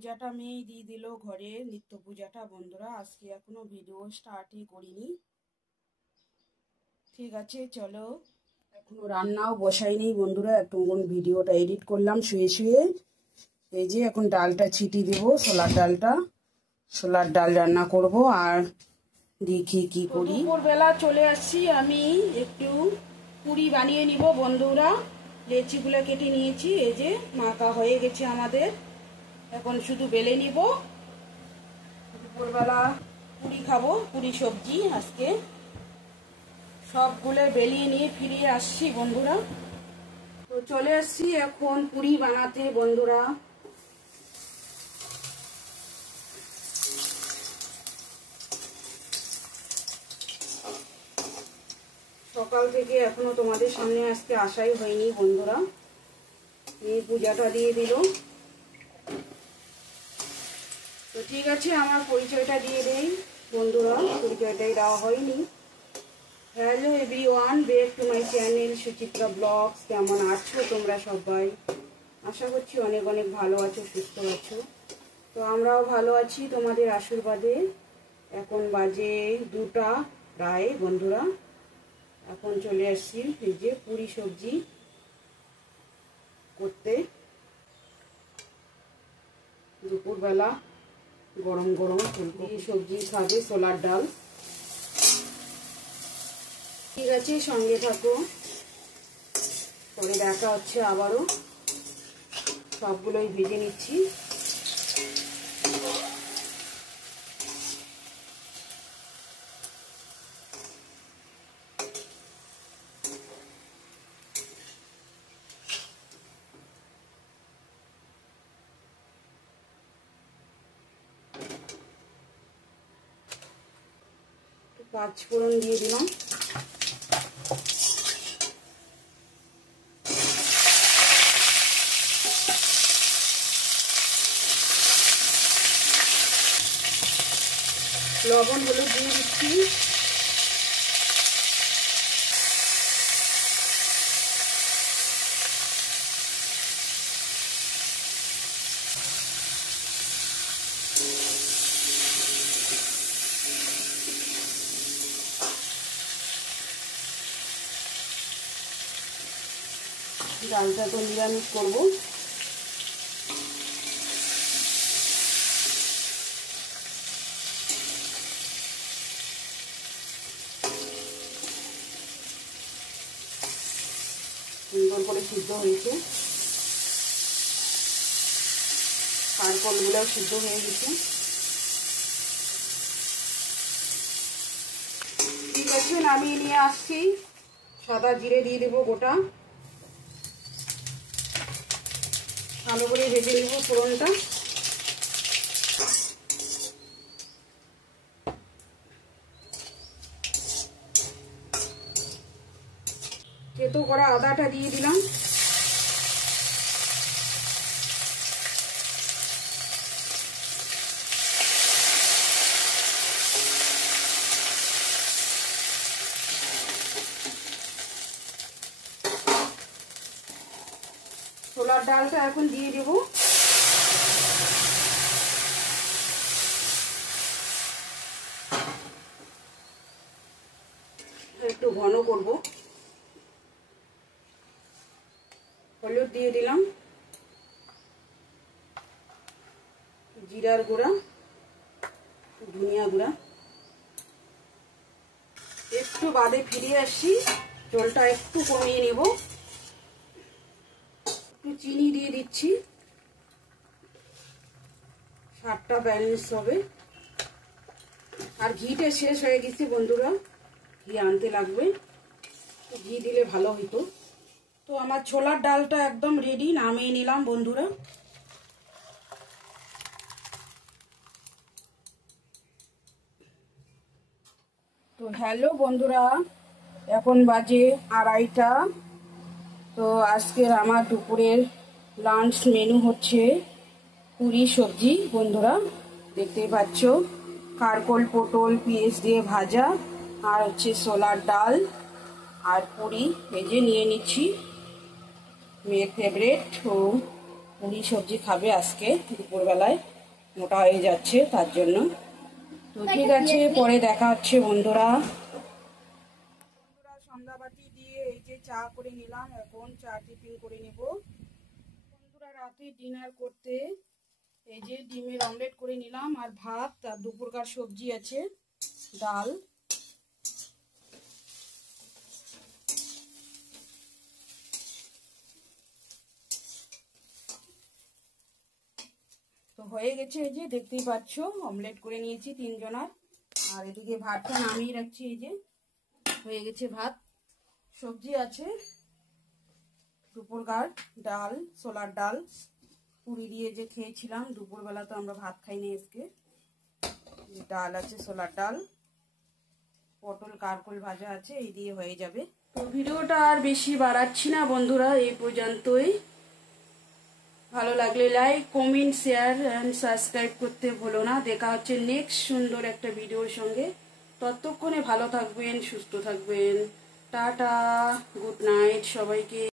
পূজাটা মেয়েই দিয়ে দিল ঘরে, নিত্য পূজাটা। বন্ধুরা আজকে এখনো ভিডিও স্টার্টই করিনি। ঠিক আছে, চলো। এখনো রান্নাও বসাইনি বন্ধুরা, একটু ভিডিওটা এডিট করলাম শুয়ে শুয়ে। এই যে এখন ডালটা ছিটি দেবো, ছোলার ডাল রান্না করব। আর দেখি কি করি। দুপুরবেলা চলে আসছি, আমি একটু পুরি বানিয়ে নিব বন্ধুরা। লেচিগুলো কেটে নিয়েছি, এই যে মাখা হয়ে গেছে আমাদের। এখন শুধু বেলে নিব। দুপুরবেলা পুরি খাবো, পুরি সবজি আজকে। সবগুলো বেলিয়ে নিয়ে ফিরিয়ে আসছি বন্ধুরা। তো চলে আসছি এখন পুরি বানাতে বন্ধুরা। সকাল থেকে এখনো তোমাদের সামনে আজকে আসাই হয়নি বন্ধুরা। এই পূজাটা দিয়ে দিল। তো ঠিক আছে, আমার পরিচয়টা দিয়ে দেই বন্ধুরা, পরিচয়টাই দেওয়া হয়নি। Hello everyone, back to my channel Suchitra blogs. কেমন আছো তোমরা সবাই? আশা করছি অনেক অনেক ভালো আছো, সুস্থ আছো। তো আমরাও ভালো আছি তোমাদের আশীর্বাদে। এখন বাজে 2টা প্রায় বন্ধুরা। এখন চলে আসছি এই যে পুরি সবজি করতে। দুপুরবেলা গরম গরম ফুলকপি সবজি খাবে, ছোলার ডাল। ঠিক আছে, সঙ্গে থাকো, পরে দেখা হচ্ছে আবারও। সবগুলোই ভেজে নিচ্ছি। পাঁচ ফোড়ন দিয়ে দিলাম। লবণ হলুদ দিয়ে দিচ্ছি। ডালটা তো নিরামিষ করবো। সুন্দর করে সিদ্ধ হয়েছে, কারকলগুলো সিদ্ধ হয়ে গেছে। ঠিক আছে, নামিয়ে নিয়ে আসছি। সাদা জিরে দিয়ে দেবো গোটা, ভালো করে ভেজে নেব ফোড়নটা। থেতো করা আদাটা দিয়ে দিলাম। ছোলার ডালটা এখন দিয়ে দেব। একটু ঘন করব। হলুদ দিয়ে দিলাম, জিরার গুঁড়া, ধনিয়া গুঁড়া। একটু বাদে ফিরে আসছি, জলটা একটু কমিয়ে নেব। একটু চিনি দিয়ে দিচ্ছি, স্বাদটা ব্যালেন্স হবে। আর ঘিটা শেষ হয়ে গেছে বন্ধুরা, ঘি আনতে লাগবে, ঘি দিলে ভালো হতো। তো আমার ছোলার ডালটা একদম রেডি, নামিয়ে নিলাম বন্ধুরা। তো হ্যালো বন্ধুরা, এখন বাজে 2:30টা। তো আজকের আমার দুপুরের লাঞ্চ মেনু হচ্ছে পুরি সবজি বন্ধুরা। দেখতেই পাচ্ছ, কারকল পটল পেঁয়াজ দিয়ে ভাজা, আর হচ্ছে ছোলার ডাল আর পুরি ভেজে নিয়ে নিচ্ছি। মেয়ের ফেভারিট। তো পুরি সবজি খাবে আজকে দুপুরবেলায়, মোটা হয়ে যাচ্ছে তার জন্য। তো ঠিক আছে, পরে দেখা হচ্ছে বন্ধুরা। সন্ধ্যাবাতি দিয়ে এই যে চা করে নিলাম, এখন চা টিফিন করে নেব বন্ধুরা। রাতে ডিনার করতে এই যে ডিমের অমলেট করে নিলাম, আর ভাত, আর দুপুরকার সবজি আছে, ডাল। তো হয়ে গেছে, এই যে দেখতেই পাচ্ছ অমলেট করে নিয়েছি 3 জনার। আর এদিকে ভাতটা নামিয়ে রাখছি, এই যে হয়ে গেছে ভাত। সবজি আছে দুপুরকার, ডাল, ছোলার ডাল, পুরি দিয়ে যে খেয়েছিলাম দুপুরবেলা, তো আমরা ভাত খাইনি আজকে। ডাল আছে, ছোলার ডাল, পটল কারকল ভাজা আছে, এই দিয়ে হয়ে যাবে। তো ভিডিওটা আর বেশি বাড়াচ্ছি না বন্ধুরা, এই পর্যন্তই। ভালো লাগলে like, comment, share and subscribe করতে ভুলো না। দেখা হচ্ছে নেক্সট সুন্দর একটা ভিডিওর সঙ্গে। ততক্ষণে ভালো থাকবেন, সুস্থ থাকবেন। টাটা, গুড নাইট সবাইকে।